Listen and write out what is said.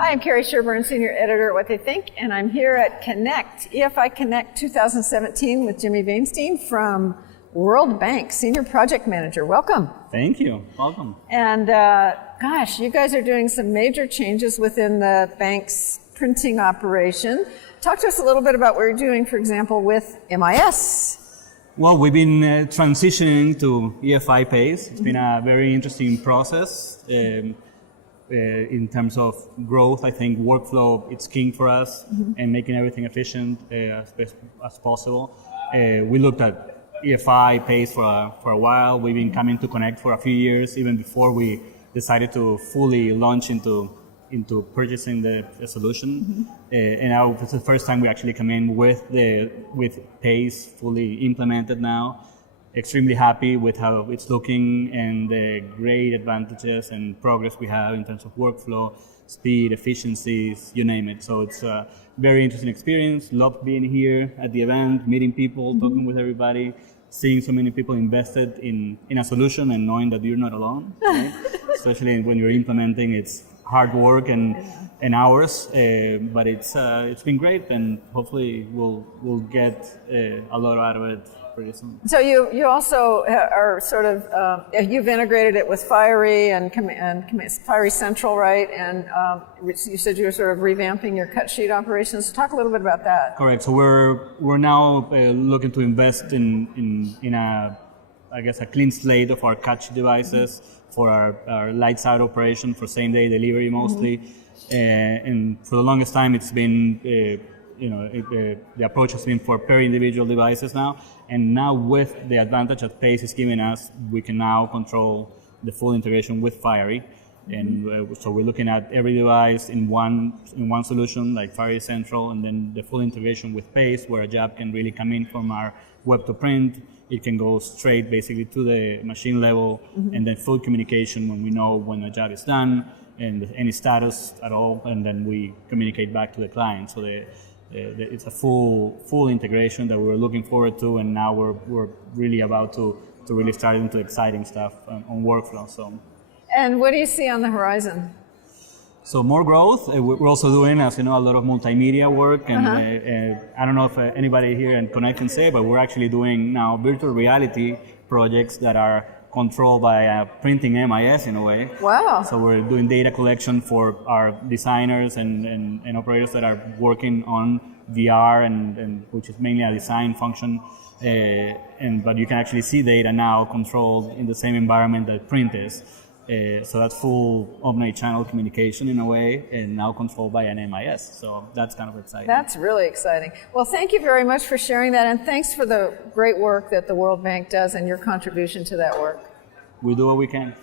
Hi, I'm Carrie Sherburne, Senior Editor at What They Think, and I'm here at Connect, EFI Connect 2017 with Jimmy Vainstein from World Bank, Senior Project Manager. Welcome. Thank you. Welcome. And gosh, you guys are doing some major changes within the bank's printing operation. Talk to us a little bit about what you're doing, for example, with MIS. Well, we've been transitioning to EFI Pace. It's been a very interesting process. In terms of growth, I think workflow, it's king for us, and making everything efficient as possible. We looked at EFI Pace for a while. We've been coming to Connect for a few years, even before we decided to fully launch into purchasing the solution. And now it's the first time we actually come in with Pace fully implemented now. Extremely happy with how it's looking and the great advantages and progress we have in terms of workflow, speed, efficiencies, you name it. So it's a very interesting experience. Love being here at the event, meeting people, talking with everybody, seeing so many people invested in a solution and knowing that you're not alone, right? Especially when you're implementing, it's hard work and hours, but it's been great, and hopefully we'll get a lot out of it. So you also are sort of, you've integrated it with Fiery and Fiery Central, right? And you said you were sort of revamping your cut sheet operations. So talk a little bit about that. Correct. So we're now looking to invest in a clean slate of our cut sheet devices for our lights out operation for same day delivery mostly. And for the longest time it's been the approach has been for per individual devices now, and now with the advantage that Pace is giving us, we can now control the full integration with Fiery, and so we're looking at every device in one solution like Fiery Central, and then the full integration with Pace, where a job can really come in from our web to print. It can go straight basically to the machine level, and then full communication when we know when a job is done and any status at all, and then we communicate back to the client. So it's a full integration that we're looking forward to, and now we're really about to really start into exciting stuff on workflow. So. And what do you see on the horizon? So more growth. We're also doing, as you know, a lot of multimedia work, and I don't know if anybody here in Connect can say, but we're actually doing now virtual reality projects that are controlled by printing MIS in a way. Wow. So we're doing data collection for our designers and operators that are working on VR, and which is mainly a design function. But you can actually see data now controlled in the same environment that print is. So that's full omni-channel communication in a way, and now controlled by an MIS. So that's kind of exciting. That's really exciting. Well, thank you very much for sharing that, and thanks for the great work that the World Bank does and your contribution to that work. We do what we can.